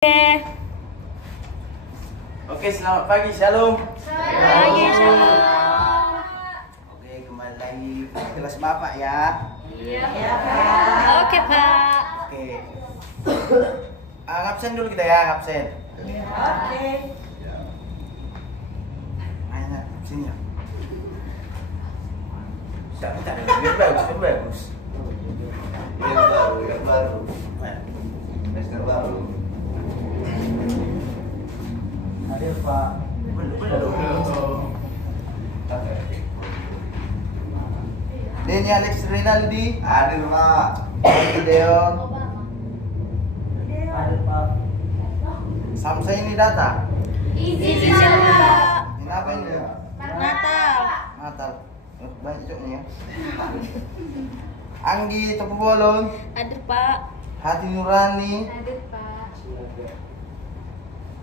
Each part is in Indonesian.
Oke, selamat pagi, Shalom. Selamat pagi, Shalom. Oke, kembali lagi ke kelas Bapak ya. Iya, Pak. Oke, Pak. Oke. Ngabsen dulu kita ya, ngabsen. Oke. Mana ngabsennya? Tidak, tidak, lebih bagus, lebih bagus. Yang baru. Masker baru. Hadir Pak. Belum. Denny Alex Rinaldi. Hadir Pak. Gideon. Hadir Pak. Samsa ini data. Izin, Pak. Ini apa ini? Natal. Natal. Banyak coknya ya. Anggi Tepu Bolon. Hadir, Pak. Hati Nurani. Hadir, Pak.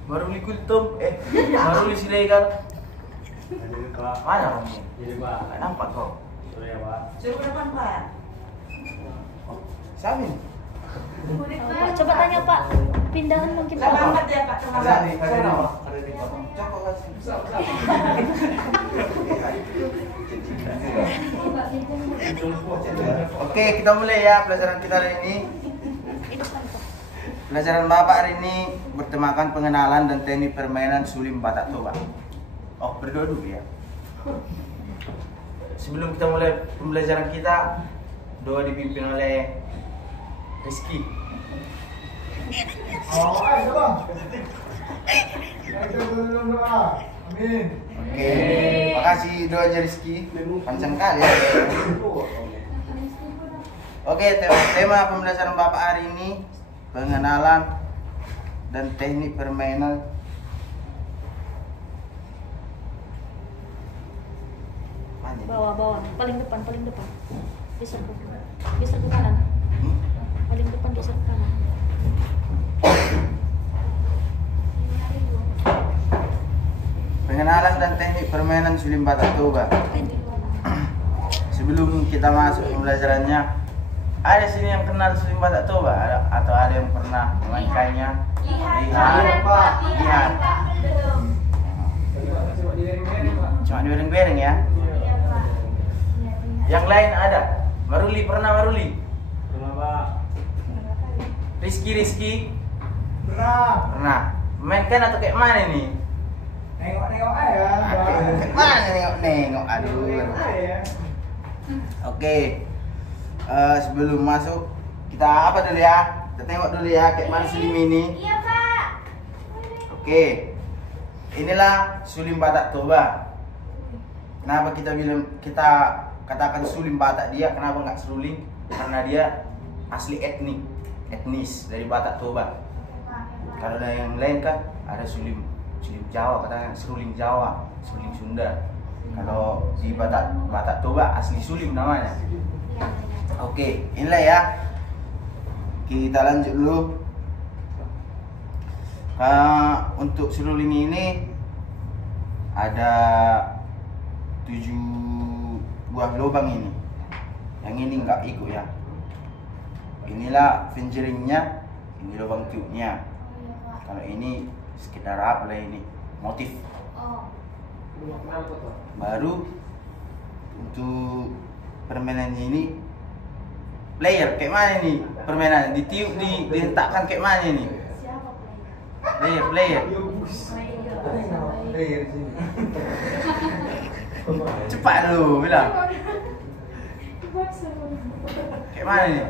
Baru di kultum, baru di silegal. Jadi Pak. Mana kamu? Jadi Pak. Nggak nampak kau. Sorry ya Pak. Suruh depan, Pak. Samin. Pak, coba tanya, Pak. Pindahan mungkin, Pak. Selamat ya Pak, selamat. Cokok kasih. Oke, kita mulai ya pelajaran kita hari ini. Pelajaran Bapak hari ini bertemakan pengenalan dan teknik permainan sulim Batak Toba. Oh, berdoa dulu ya. Sebelum kita mulai pembelajaran kita, doa dipimpin oleh Rizky. Ayo Bang. Kita belum doa. Amin. Oke, makasih doanya Rizky. Panjang kali ya. Oke, tema pembelajaran Bapak hari ini pengenalan dan teknik permainan Bawah. Paling depan. Geser ke kanan. Paling depan, geser ke kanan. pengenalan dan teknik permainan sulim Batak Toba. Sebelum kita masuk pembelajarannya, ada sini yang kenal sulim Batak Toba atau ada yang pernah memainkannya? Lihat. Cuma dibereng-bereng ya. Yang lain ada? Maruli pernah Maruli? Pernah Pak. Rizky? Pernah. Pernah. Mainkan atau kayak mana nih? Nengok aja. Kayak mana nengok? Aduh. Oke. Sebelum masuk kita apa dulu ya? Kita tengok dulu ya kayak mana sulim ini. Iya, Pak. Oke. Inilah sulim Batak Toba. Kenapa kita katakan sulim Batak dia? Kenapa nggak seruling? Karena dia asli etnis dari Batak Toba. Kalau ada yang lain kan ada sulim Jawa, katanya seruling Jawa, suling Sunda. Kalau di Batak Toba asli sulim namanya. Oke, inilah ya. Kita lanjut dulu. Untuk seruling ini ada 7 buah lubang ini. Yang ini nggak ikut ya. Inilah fingeringnya, ini lubang tube-nya. Kalau ini sekedar apa lah ini? Motif. Baru untuk permainannya ini player kayak mana nih permainan? Ditiup, dihentakkan kayak mana nih? Player. Cepat lu bilang. Kayak mana nih?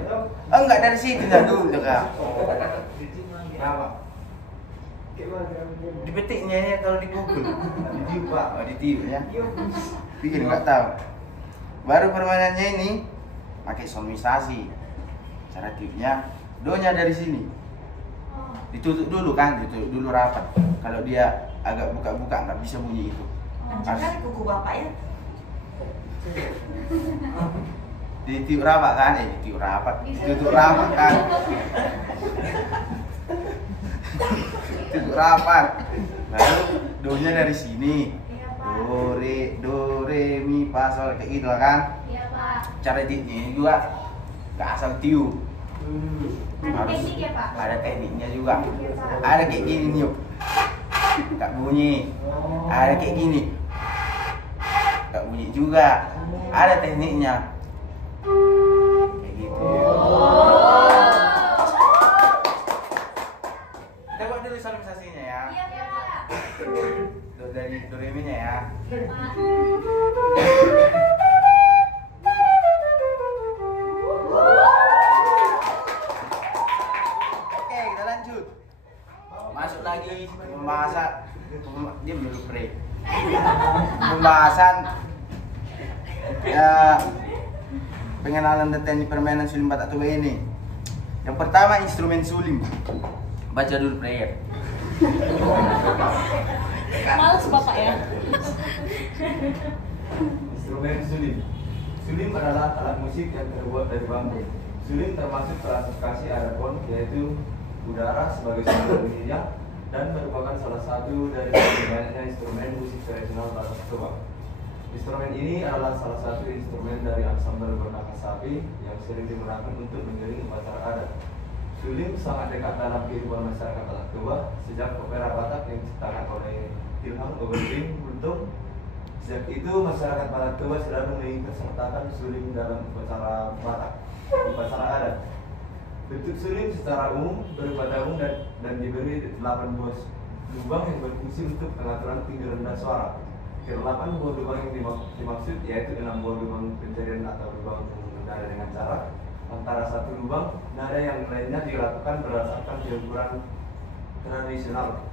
Oh, enggak dari situ dah dulu Kak. Dipetiknya ini kalau di Google. Ditiup Pak, ditiup ya. Pikir nggak tahu. Baru permainannya ini pakai sonorisasi. Cara tiupnya, donya dari sini. Ditutup dulu kan, ditutup dulu rapat. Kalau dia agak buka-buka nggak bisa bunyi itu. Kan kuku Bapak ya. Ditiup rapat kan? Ditiup rapat. Ditutup rapat kan? Ditutup rapat. Lalu donya dari sini. Do re mi fa sol kayak gitu kan? Iya, Pak. Cara tiupnya juga nggak asal tiup. Ada teknik ya Pak? Ada tekniknya juga. Ada kayak gini nih, yuk. Gak bunyi. Ada kayak gini. Gak bunyi juga. Ada tekniknya. Kayak gitu. Kita buat dulu solisasinya ya. Iya Pak. Dari doreminya ya. Oke, kita lanjut. Masuk lagi pembahasan. Dia dulu break. Pembahasan pengenalan teknik permainan sulim Batak Toba ini. Yang pertama instrumen sulim. Baca dulu player. Males Bapak ya. Instrumen sulim. Sulim adalah alat musik yang terbuat dari bambu. Sulim termasuk klasifikasi Arabon, yaitu udara sebagai sumber bunyinya dan merupakan salah satu dari banyaknya instrumen musik tradisional Batak Toba. Instrumen ini adalah salah satu instrumen dari ansambel bernapas sapi yang sering digunakan untuk mengiringi upacara adat. Sulim sangat dekat dalam kehidupan masyarakat Batak Toba sejak opera Batak yang diciptakan oleh Tilham Oberlin Buntung. Sejak itu masyarakat Batak Toba selalu mengikutsertakan sulim dalam upacara Batak, upacara adat. Bentuk sulim secara umum berupa daun dan diberi 8 buah lubang yang berfungsi untuk pengaturan tinggi rendah suara. Ke-8 buah lubang yang dimaksud yaitu 6 buah lubang pencarian atau lubang nada dengan cara antara satu lubang nada yang lainnya dilakukan berdasarkan ukuran tradisional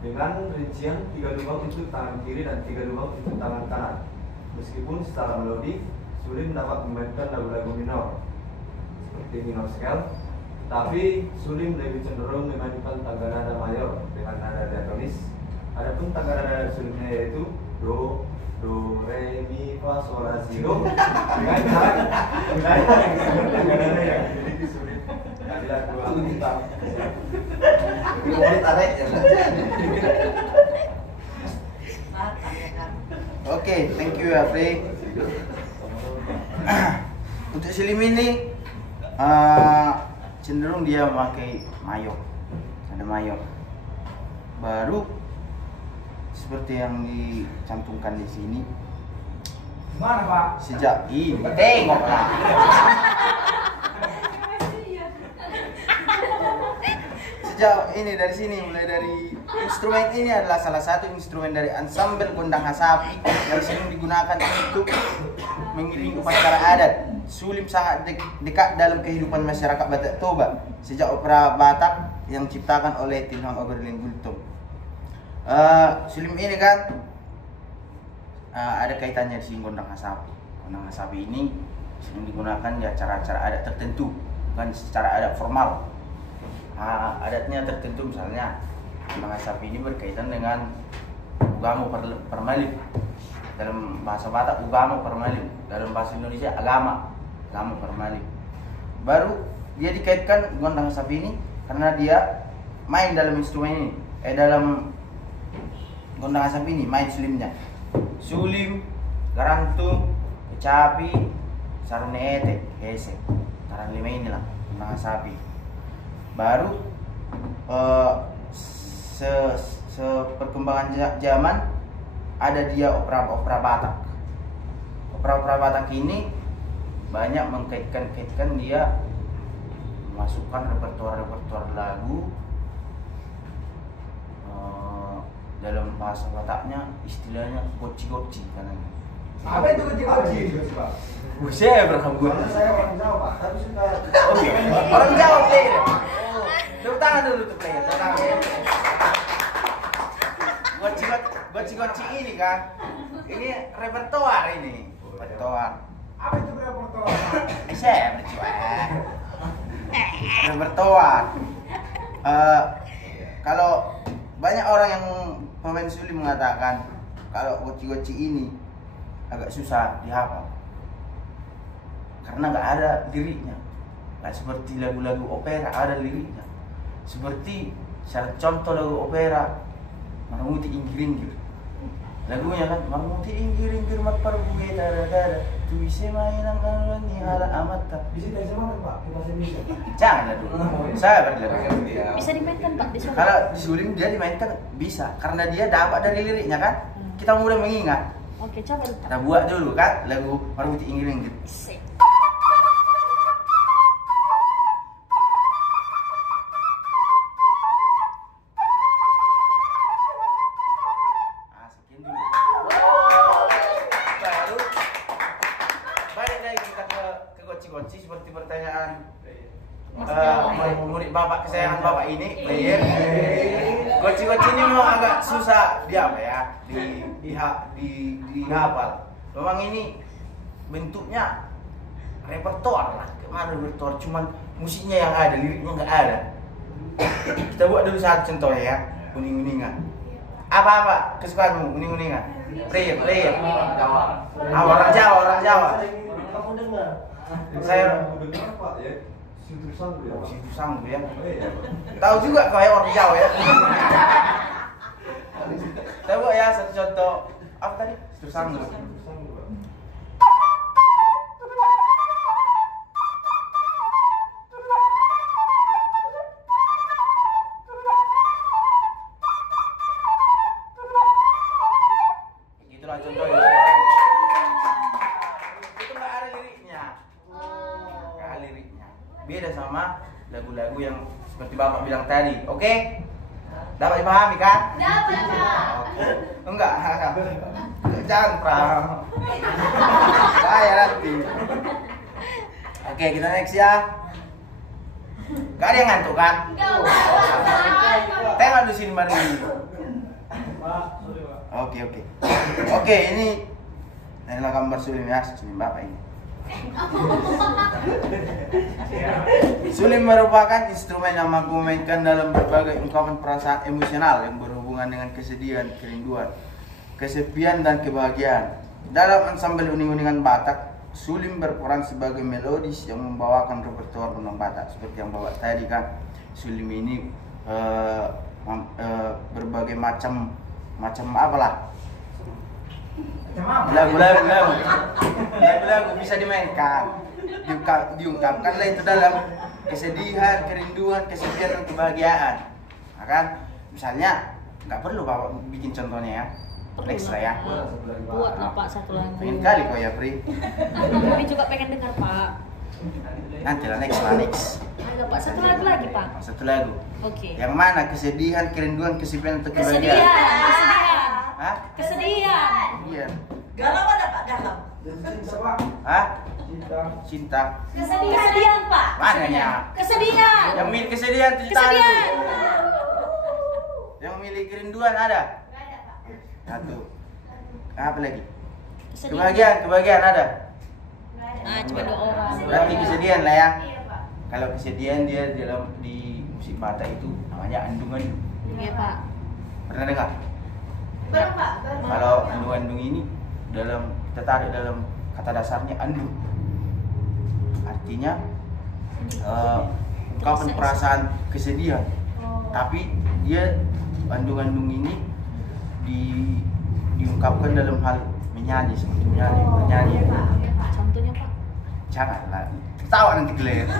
dengan rincian 3 lubang untuk tangan kiri dan 3 lubang untuk tangan kanan. Meskipun secara melodi sulim dapat memainkan lagu-lagu minor seperti minor scale, tapi sulim lebih cenderung memainkan tangga nada mayor dengan nada diatonis. Adapun tangga nada sulimnya yaitu do, re, mi, fa, sol, la, si, do dengan cara budaya yang disebut tangga nada yang dimiliki sulim adalah 2 hitam. Oke, thank you ya, Frey. Untuk sulim ini cenderung dia memakai mayok, ada mayok. Baru seperti yang dicantumkan di sini. Mana Pak? Sejak ini, tengoklah. Sejak ini dari sini, mulai dari instrumen ini adalah salah satu instrumen dari ansambel gondang hasapi yang sering digunakan untuk mengiringi upacara adat. Sulim sangat dekat dalam kehidupan masyarakat Batak Toba sejak opera Batak yang diciptakan oleh Tilham Oberlin Buntung. Sulim ini kan ada kaitannya di sini gondang hasapi. Gondang hasapi ini sering digunakan di acara-acara adat tertentu, bukan secara adat formal. Adatnya tertentu, misalnya gondang hasapi ini berkaitan dengan ugamo permalip. Dalam bahasa Batak ugamo permalip, dalam bahasa Indonesia agama permalip. Baru dia dikaitkan gondang hasapi ini karena dia main dalam instrumen ini, dalam gondang hasapi ini main sulimnya. Sulim, garantung, kecapi, sarunete, hese, taran 5 inilah gondang hasapi. Baru perkembangan zaman ada dia opera Batak. Opera Batak ini banyak mengkaitkan dia memasukkan repertoar lagu dalam bahasa Bataknya istilahnya goci-goci kan. Apa itu kunci-kunci? Saya berhambur. Saya orang Jawa Pak, tapi suka. Oh iya, orang Jawa player. Tepuk tangan dulu tuh player. Goci-goci ini kan. Ini repertoar ini. Repertoar. Apa itu repertoar? Saya berjuang. Repertoar. Kalau banyak orang yang pemain sulim mengatakan kalau goci-goci ini agak susah dihafal karena nggak ada liriknya, nggak seperti lagu-lagu opera ada liriknya. Seperti contoh lagu opera Maramuti Inggir-Inggir lagunya kan marmuti inggir mat parbuye dara tu ise mainan kan ni hala amata. Bisa terjemahkan Pak ke bahasa Indonesia. Jangan lagu. Saya berlagu. Bisa dimainkan Pak di sana. Kalau disulim dia dimainkan bisa karena dia dapat dari liriknya kan. Kita mudah mengingat. Oke, coba dulu. Kita buat dulu kan lagu marmuti inggir. Sip. Goci seperti pertanyaan murid bapak kesayangan bapak ini player. Goci ini memang agak susah dia apa ya dihafal. Memang ini bentuknya repertoar lah, kemana repertoar cuman musiknya yang ada, liriknya nggak ada. Kita buat dulu satu contoh ya, uning-uningan. Apa kesukaanmu uning-uningan? Player. Orang Jawa. Kamu dengar? Saya dengar Pak ya, situ sanggu ya Pak. situ sanggu ya. Iya. Tahu juga kau ya orang Jawa ya. Coba ya satu contoh apa tadi? Situ sanggu. Situ sanggu Pak. Gitulah contohnya. Itu nggak ada liriknya. Nggak ada liriknya. Beda sama lagu-lagu yang seperti bapak bilang tadi. Oke? Dapat dipahami kan? Dapat, Pak. Oke. Enggak. Jangan pram. Saya nanti. Oke, kita next ya. Gak ada yang ngantuk kan? Tengok di sini bareng ini. Pak, sorry Pak. Oke, ini adalah gambar sulim ya, sulim bapak ini. Sulim merupakan instrumen yang mampu memainkan dalam berbagai ungkapan perasaan emosional yang berhubungan dengan kesedihan, kerinduan, kesepian, dan kebahagiaan. Dalam ansambel uning-uningan Batak, sulim berperan sebagai melodis yang membawakan repertoar undang Batak. Seperti yang bapak tadi kan, sulim ini berbagai macam apalah lagu-lagu bisa dimainkan, diungkapkanlah itu dalam kesedihan, kerinduan, kesepian, dan kebahagiaan. Nah, kan misalnya nggak perlu bapak bikin contohnya ya, next lah ya. Buat lah Pak satu lagu. Pengen kali kau ya Pri. Kami juga pengen dengar Pak. Nanti lah next. Ada Pak satu lagu lagi Pak. Satu lagu. Oke. Yang mana kesedihan, kerinduan, kesepian, atau kebahagiaan? Kesedihan. Hah? Kesedihan. Iya. Galau ada Pak dalam. Cinta Pak. Hah? Cinta. Cinta. Kesedihan Pak. Mananya? Kesedihan. Yang milik kesedihan tujuh tahun. Kesedihan. Yang milik kerinduan ada? Satu. Apa lagi? Kebahagiaan ada? Ah, cuma 2 orang. Berarti kesedihan lah ya. Kalau kesedihan dia di musik Batak itu namanya andungan. Iya Pak. Pernah dengar? Baru Pak. Kalau andung-andung ini kita tarik dalam kata dasarnya andung. Artinya ungkapan perasaan kesedihan. Tapi dia andung-andung ini diungkapkan dalam hal menyanyi, seperti bernyanyi. Contohnya Pak. Janganlah, ketawa nanti Glenn.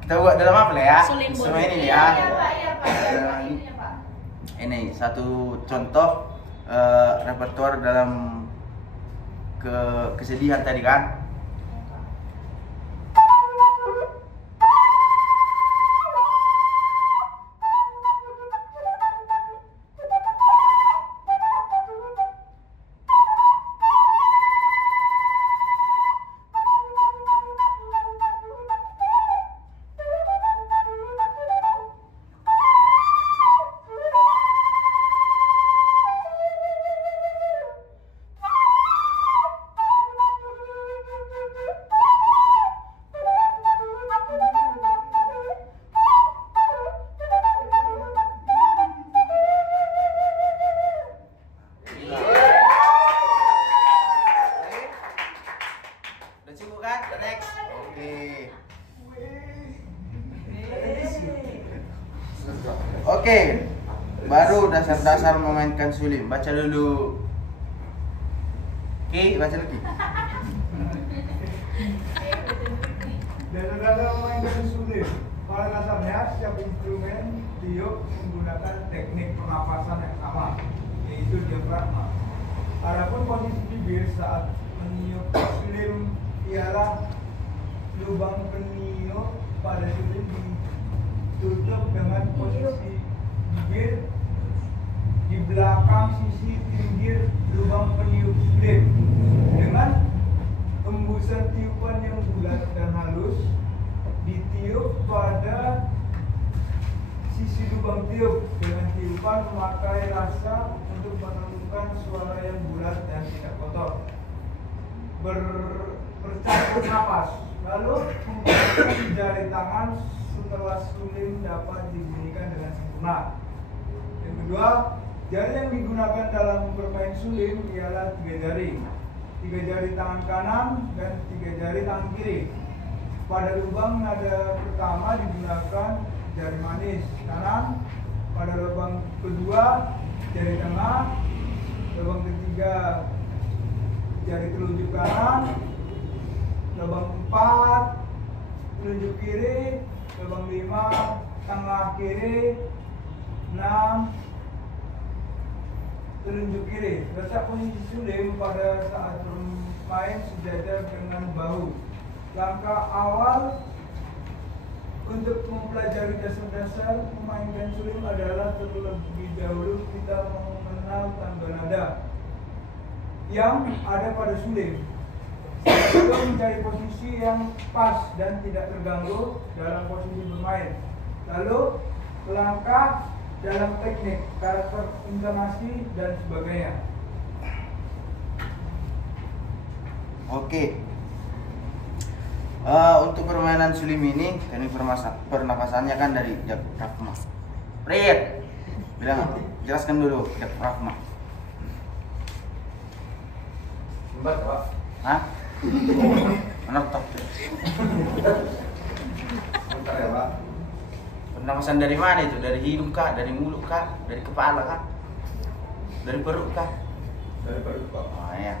Kita buat dalam apa lah ya? Suling Semua boleh. ini ya. Ini satu contoh repertoar dalam kesedihan tadi kan. Udah cukup kan? The next. Oke. Baru dasar-dasar memainkan suling. Baca dulu. Ki, baca lagi. Dasar-dasar memainkan suling. Pada dasarnya setiap instrumen tiup menggunakan teknik pernapasan yang sama, yaitu diafragma. Adapun posisi bibir saat meniup suling ialah lubang peniup pada suling ditutup dengan posisi bibir di belakang sisi pinggir lubang peniup suling dengan embusan tiupan yang bulat dan halus ditiup pada sisi lubang tiup dengan tiupan memakai rasa untuk menentukan suara yang bulat dan tidak kotor. Bercampur napas, lalu menggunakan jari tangan setelah suling dapat dibunyikan dengan sempurna. Yang kedua, jari yang digunakan dalam bermain suling ialah 3 jari. 3 jari tangan kanan dan 3 jari tangan kiri. Pada lubang nada pertama digunakan jari manis kanan, pada lubang kedua jari tengah, lubang ketiga jari telunjuk kanan, lubang 4 telunjuk kiri, lubang 5 tengah kiri, 6 telunjuk kiri. Letak posisi suling pada saat bermain sejajar dengan bahu. Langkah awal untuk mempelajari dasar-dasar memainkan suling adalah terlebih dahulu kita mengenal tangga nada yang ada pada suling. Kita mencari posisi yang pas dan tidak terganggu dalam posisi bermain. Lalu langkah dalam teknik, karakter intonasi dan sebagainya. Oke. Untuk permainan suling ini, ini pernapasannya kan dari diafragma. Rit, bilang, jelaskan dulu diafragma. Empat, Pak. Hah? Menotop. Bentar ya, Pak. Pernapasan dari mana itu? Dari hidung kah? Dari mulut kah? Dari kepala kah? Dari perut kah? Dari perut, Pak. Oh ya.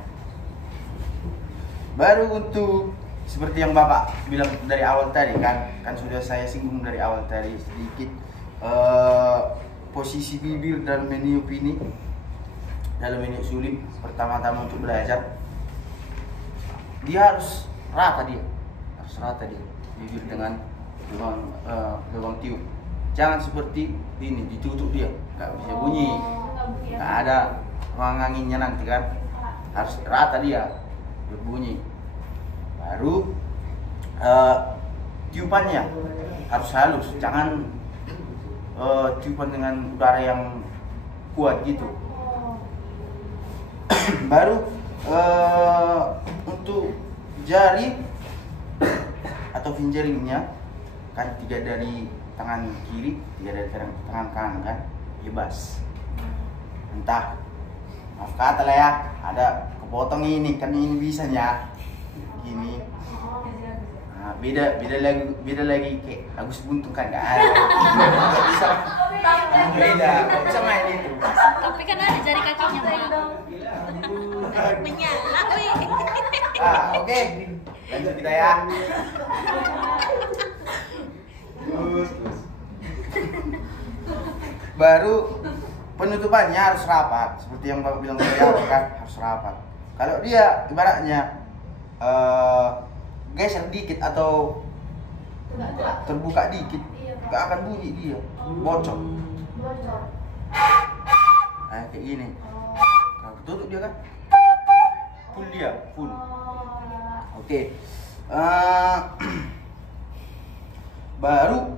Baru untuk seperti yang Bapak bilang dari awal tadi kan sudah saya singgung dari awal tadi sedikit posisi bibir dalam meniup ini, dalam meniup suling pertama-tama untuk belajar dia harus rata bibir dengan lubang tiup. Jangan seperti ini ditutup dia, nggak bisa bunyi, nggak ada ruang anginnya nanti kan, harus rata dia berbunyi. Baru tiupannya harus halus, jangan tiupan dengan udara yang kuat gitu. Baru untuk jari atau fingeringnya kan 3 dari tangan kiri, 3 dari tangan kanan kan, bebas. Entah, maaf kata lah ya, ada kepotong ini kan, ini bisanya gini. Nah, beda lagi kayak Agus Buntung kan nggak ada. Nggak bisa. Beda, nggak bisa main itu. Tapi kan ada jari kakinya, Pak. Menyala, wih. Oke. Lanjut kita ya. Terus. Baru penutupannya harus rapat, seperti yang Bapak bilang tadi awal kan, harus rapat. Kalau dia ibaratnya geser dikit atau terbuka dikit, nggak akan bunyi dia, bocor. Nah, kayak gini. Kalau tutup dia kan, full. Oke. Baru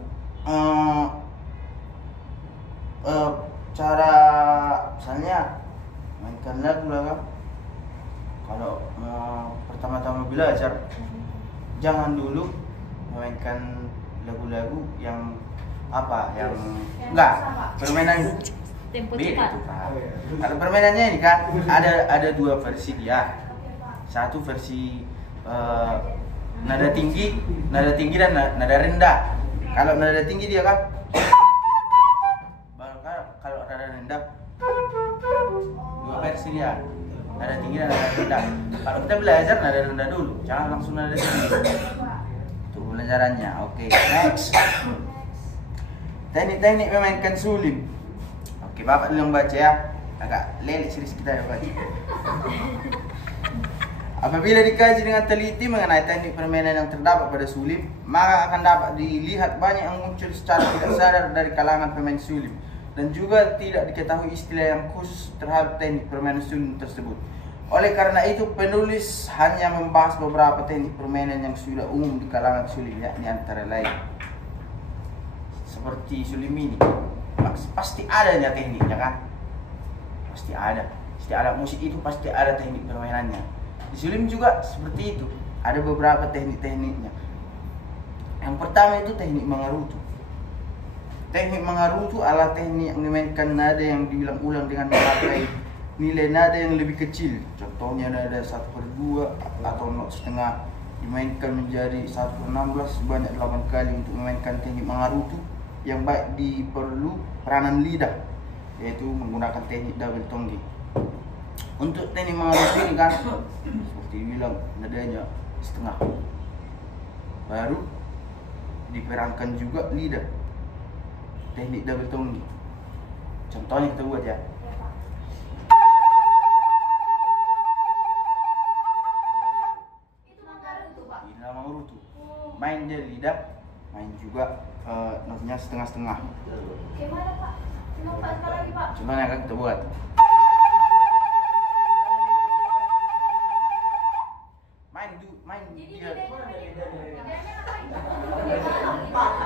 cara misalnya mainkan lagu lah kan. Kalau pertama-tama belajar, jangan dulu memainkan lagu-lagu yang apa, yang enggak permainan Tempo beda cepat. tuh kan. Kalau permainannya ini kan ada 2 versi dia. Satu versi nada tinggi dan nada rendah. Kalau nada tinggi dia kan, kalau nada Iya. Nada tinggi dan nada rendah. Kalau kita belajar nada rendah dulu, jangan langsung nada tinggi. Itu pelajarannya. Oke, next. Teknik-teknik memainkan sulim. Oke, Bapak dulu yang baca ya. Agak lelek series kita ya baca. Apabila dikaji dengan teliti mengenai teknik permainan yang terdapat pada sulim, maka akan dapat dilihat banyak yang muncul secara tidak sadar dari kalangan pemain sulim, dan juga tidak diketahui istilah yang khusus terhadap teknik permainan sulim tersebut. Oleh karena itu, penulis hanya membahas beberapa teknik permainan yang sudah umum di kalangan sulim, yakni antara lain seperti sulim ini. Pasti adanya tekniknya kan? Pasti ada. Setiap alat musik itu pasti ada teknik permainannya. Di sulim juga seperti itu, ada beberapa teknik-tekniknya. Yang pertama itu teknik mengerutu. Teknik mengerutu adalah teknik yang dimainkan nada yang diulang-ulang dengan memakai nilai nada yang lebih kecil. Contohnya nada 1/2 atau not setengah dimainkan menjadi 1/16 sebanyak 8 kali. Untuk memainkan teknik mengerutu yang baik diperlu peranan lidah, yaitu menggunakan teknik double tongue. Untuk teknik mengerutu ini kan seperti bilang nadanya setengah, baru diperankan juga lidah, teknik double tongue. Contohnya kita buat ya. Inilah mengerutu, main dia lidah, main juga notnya setengah-setengah. Gimana Pak? Coba sekali lagi Pak. Cuman akan kita buat. Main dia.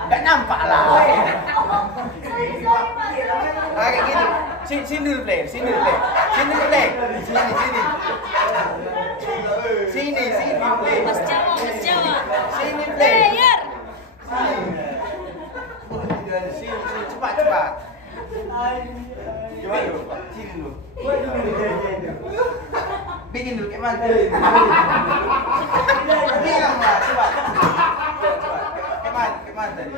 Gak nampak lah. Kayak gitu. Sini dulu play. Sini play. Sini play. Mas Jawa. Sini play. Player. Sini cepat. Coba dulu, Pak. Sini dulu. Bikin dulu kayak mana? Bilang lah, coba. Kayak mana tadi?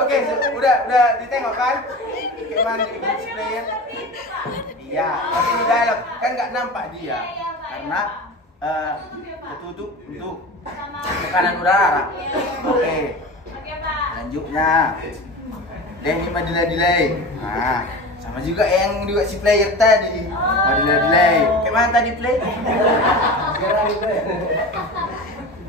Oke, udah ditengok kan? Kayak mana dibikin si player? Iya, tapi di dalam kan nggak nampak dia karena tertutup untuk tekanan udara. Oke, lanjutnya. Teknik delay. Nah, sama juga yang juga si player tadi. Delay. Kayak mana tadi play?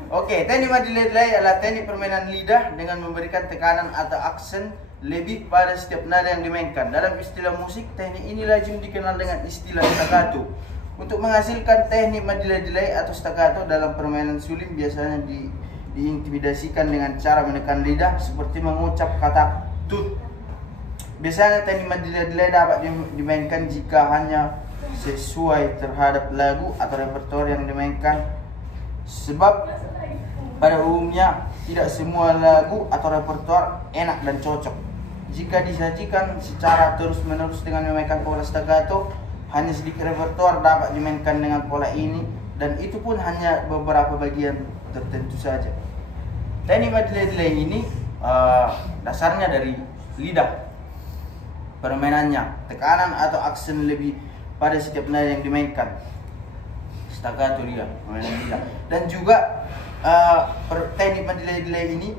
Oke, teknik delay adalah teknik permainan lidah dengan memberikan tekanan atau aksen lebih pada setiap nada yang dimainkan. Dalam istilah musik, teknik ini lazim dikenal dengan istilah staccato. Untuk menghasilkan teknik delay atau staccato dalam permainan sulim biasanya diintimidasikan dengan cara menekan lidah seperti mengucap kata tut. Biasanya teknik delay dapat dimainkan jika hanya sesuai terhadap lagu atau repertoire yang dimainkan. Sebab pada umumnya tidak semua lagu atau repertoire enak dan cocok. Jika disajikan secara terus-menerus dengan memainkan pola staccato, hanya sedikit repertoire dapat dimainkan dengan pola ini, dan itu pun hanya beberapa bagian tertentu saja. Teknik delay ini dasarnya dari lidah. Permainannya, tekanan atau aksen lebih pada setiap nada yang dimainkan. Staccato dia, permainan lidah. Dan juga teknik delay ini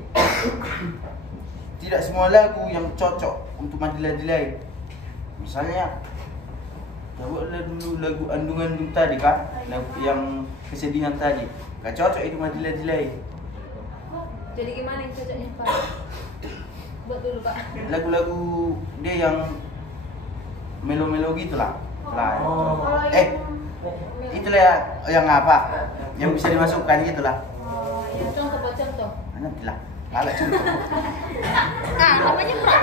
tidak semua lagu yang cocok untuk delay. Misalnya, coba dulu lagu andung-andung tadi kan, lagu yang kesedihan tadi, gak cocok itu delay. Jadi gimana yang cocoknya Pak? Buat dulu Pak. Lagu-lagu dia yang melo-melo gitulah. Itulah yang apa? Yang bisa dimasukkan gitulah. Contoh Pak, contoh. Nantilah. Lala contoh. Namanya Pak.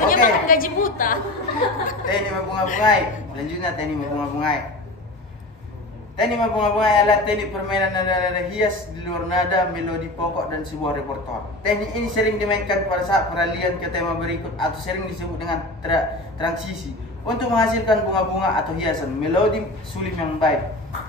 Punya makan gaji buta. Teknik membunga-bungai. Selanjutnya teknik membunga-bungai. Teknik membunga-bungai adalah teknik permainan nada-nada hias di luar nada, melodi pokok, dan sebuah repertoire. Teknik ini sering dimainkan pada saat peralihan ke tema berikut atau sering disebut dengan transisi. Untuk menghasilkan bunga-bunga atau hiasan melodi sulim yang baik,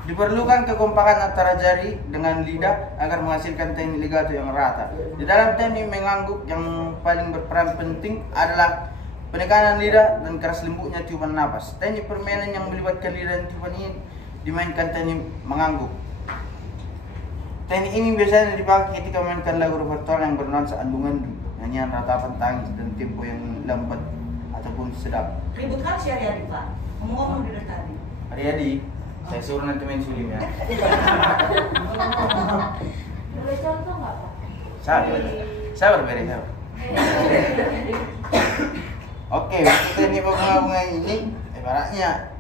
diperlukan kekompakan antara jari dengan lidah agar menghasilkan teknik legato yang rata. Di dalam teknik mengangguk yang paling berperan penting adalah penekanan lidah dan keras lembutnya tiupan napas. Teknik permainan yang melibatkan lidah dan tiupan ini dimainkan teknik mengangguk. Teknik ini biasanya dipakai ketika memainkan lagu repertoire yang bernuansa andungan, nyanyian ratapan tangis dan tempo yang lambat ataupun sedap. Ribut kan si Aryadi Pak, ngomong-ngomong dari tadi. Aryadi, saya suruh nanti main sulim ya. Boleh contoh nggak Pak? Sabar beres. Oke, teknik bunga-bunga ini ibaratnya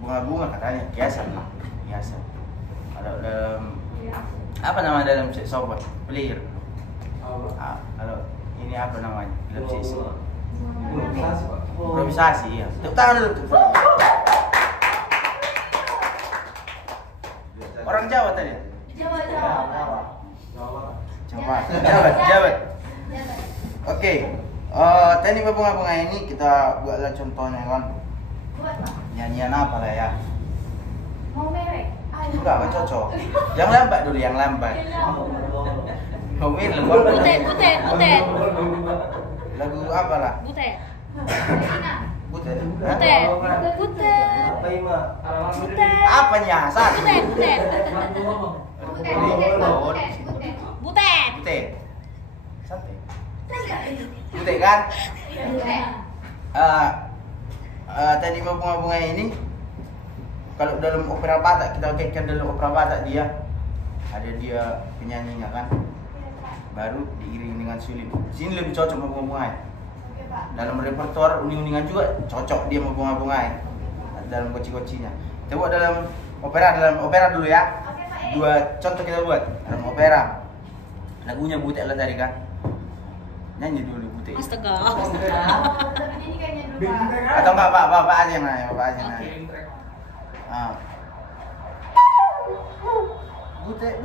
bunga-bunga katanya hiasan. Kalau dalam apa nama dalam sobat player? Kalau ini apa namanya? Dalam sesi. Improvisasi, Pak. Improvisasi ya. Tepuk tangan dulu. Orang Jawa tadi. Jawa. Jawa. Oke. Teknik berbunga-bunga ini kita buatlah contohnya kan. Buat Pak. Nyanyian apa lah ya? Mau merek? Enggak, apa cocok. Yang lambat dulu, yang lambat. Ngomongin Butet. lagu apa lah? Butet. Butet. Apa ima? Apanya? Satu. Butet. Butet. Santai. Butet kan? Tadi bunga-bunga ini kalau dalam opera Batak kita kaitkan dalam opera Batak dia ada dia penyanyinya kan, baru diiringi dengan sulim. Sini lebih cocok sama bunga-bunga. Dalam repertoire uning-uningan juga cocok dia sama bunga-bunga dalam goci-gocinya. Coba dalam opera dulu ya. Dua contoh kita buat dalam opera. Lagunya Butet lah tadi kan. Nyanyi dulu Butet. Astaga. Atau enggak Bapak aja yang nanya, Bapak aja yang nanya. Butet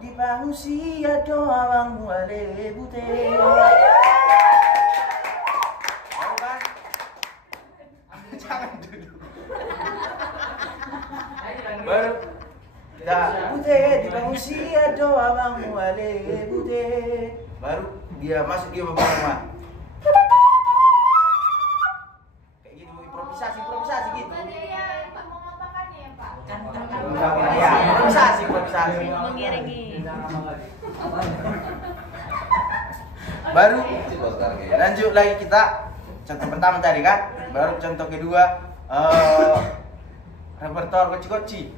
di manusia doang wale butet. Jangan dulu. Baru butet di manusia doang wale butet. Baru dia masuk dia beberapa. Kayak gitu improvisasi gitu. Ya, improvisasi. Mengiringi. Baru lanjut lagi kita contoh pertama tadi kan, baru contoh kedua repertoire goci-goci.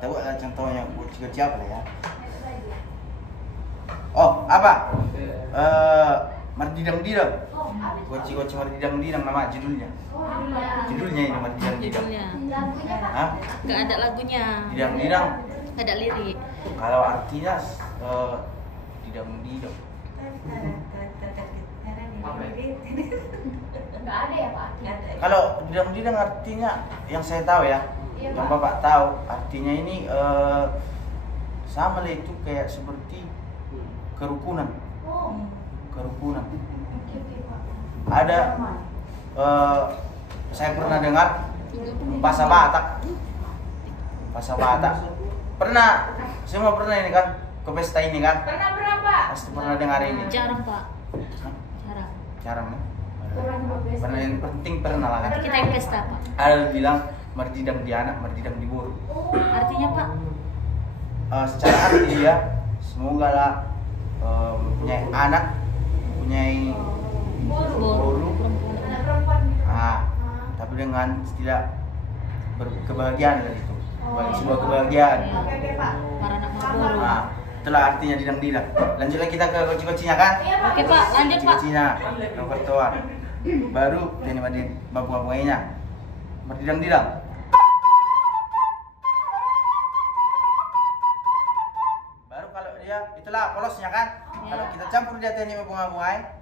Tahu lah contohnya goci-goci apa lah ya? Oh, apa? Merdidang-didang. Goci-goci merdidang-didang nama judulnya. Judulnya ini merdidang-didang. Hah? Gak ada lagunya. Didang-didang. Gak ada lirik. Kalau artinya didang-didang. Gak ada ya Pak? Kalau didang-didang artinya yang saya tahu ya, Iya, yang Pak. Bapak tahu artinya ini sama lah itu kayak seperti kerukunan. Kerukunan. Ada saya pernah dengar bahasa Batak. Pernah, semua pernah ini kan ke pesta ini kan? Pernah Pak? Pasti pernah dengar ini. Jarang Pak. Hah? Jarang. Jarang ya? Pernah yang penting pernah lah kan? Nanti kita yang pesta Pak. Ada bilang merdidang di anak, merdidang di buru. Artinya Pak? Secara arti dia semoga lah mempunyai anak, mempunyai buru, tapi dengan tidak berkebahagiaan lah itu, sebuah kebahagiaan. Para anak maburu. Itulah artinya didang-didang. Lanjut lagi kita ke goci-gocinya kan? Oke Pak, lanjut Pak. Goci-gocinya, repertoire. Baru ini bunga-bunganya, merdidang-didang. Baru kalau dia itulah polosnya kan? Kalau kita campur dia teknik bunga-bunga.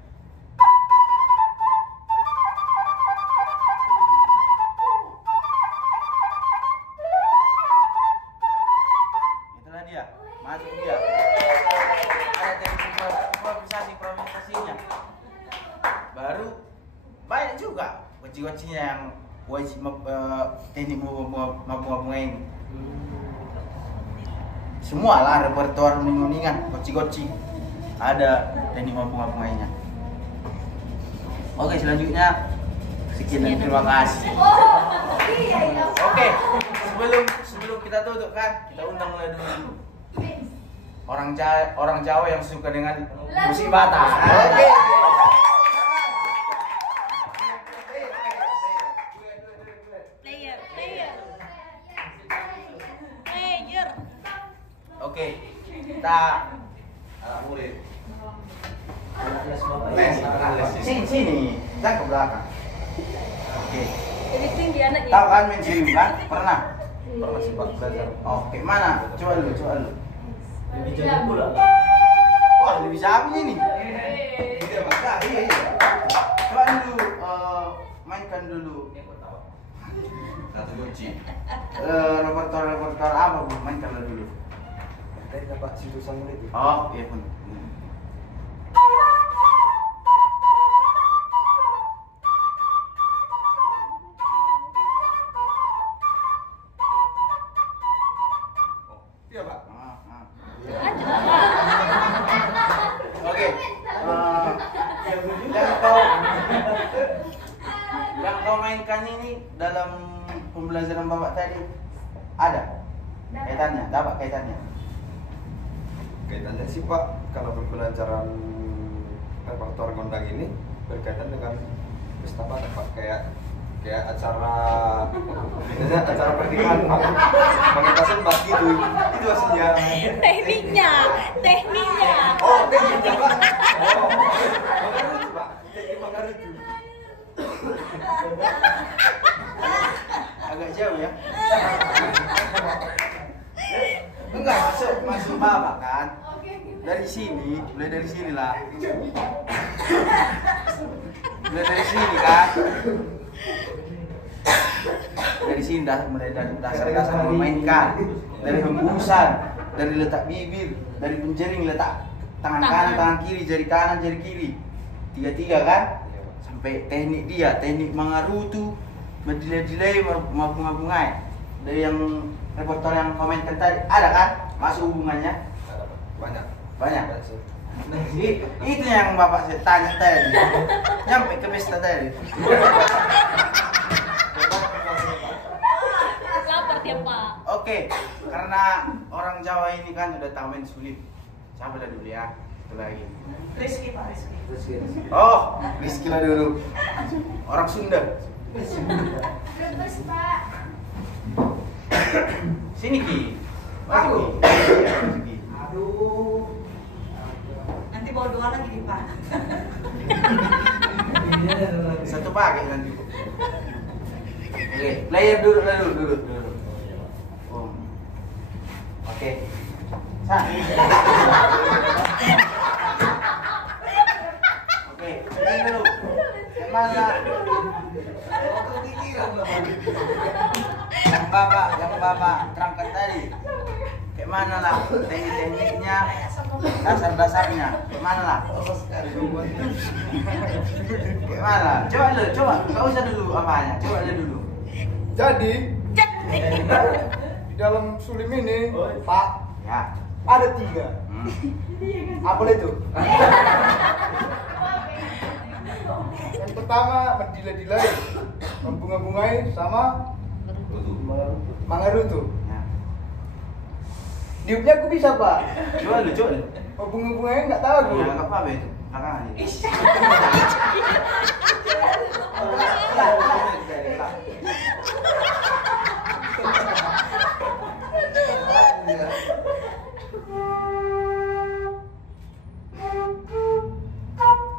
Itulah dia, masuk dia. Ada teknik improvisasinya. Baru baik goci-gocinya yang wajib teknik mabung-mabungain. Semua lah repertoar menguningan goci-goci ada teknik mabung-mabungainnya. Oke, selanjutnya sekian dan terima kasih. Oke, sebelum kita tutup kan, kita undang mulai dulu orang Jawa yang suka dengan musik Batak. Oke. Oke, kita murid. Sini, kita ke belakang. Oke. Lebih tinggi anaknya. Tahu kan main film kan? Pernah sih Pak belajar. Oke, mana? Coba dulu. Lebih jago pula. Wah, lebih jago ini. Iya, Pak. Iya. Coba dulu mainkan dulu. Satu kunci. Repertoar apa, Bu? Mainkan dulu. Tadi dapat situ sama itu. Oh, iya pun. Iya Pak. Oke. Yang kau mainkan ini dalam pembelajaran Bapak tadi ada kaitannya, dapat kaitannya. Kaitannya sih Pak, kalau pembelajaran repertoar gondang ini berkaitan dengan pesta Batak Pak, kayak acara biasanya acara pernikahan Pak, pakai pasien Pak gitu, itu aslinya. Tekniknya. Oh, tekniknya Pak. Oh, Mangarutu Pak, teknik Mangarutu. Agak jauh ya. Enggak masuk Bapak kan. Dari sini, mulai dari sini lah. Mulai dari sini kan. Dari sini mulai dari dasar memainkan, dari hembusan, dari letak bibir, dari penjering letak tangan kanan, tangan kiri, jari kanan, jari kiri, tiga kan, sampai teknik teknik Mangarutu, mendelay mabung-mabungai. Dari yang repertoar yang komenkan tadi ada kan, masuk hubungannya? Ada Pak, banyak. Sih. Itu yang Bapak saya tanya tadi, nyampe ke pesta tadi. Lapar dia Pak. Oke, karena orang Jawa ini kan udah tahu main sulit. Siapa dah dulu ya? Satu lagi. Rizky Pak, Rizky. Oh, Rizky lah dulu. Orang Sunda. Sini Ki. Aku. Ki. Aduh. Nanti bawa 2 lagi nih Pak. Satu pakai nanti. Oke, player dulu. Oh. Oke. Oke, ini dulu. Mana? Yang bapak terangkan tadi. Kayak mana lah teknik-tekniknya, dasar-dasarnya. Kayak mana lah? Kayak mana? Coba. Gak usah dulu apanya. Coba dulu. Jadi di dalam sulim ini Pak Ya. ada 3. Apa itu? Yang pertama mendelay-delay, membunga-bungai sama Mangarutu. Ya. Diupnya aku bisa Pak. Coba dulu. Membunga-bungai nggak tahu aku. Ya, nggak apa-apa itu. Belakangan aja.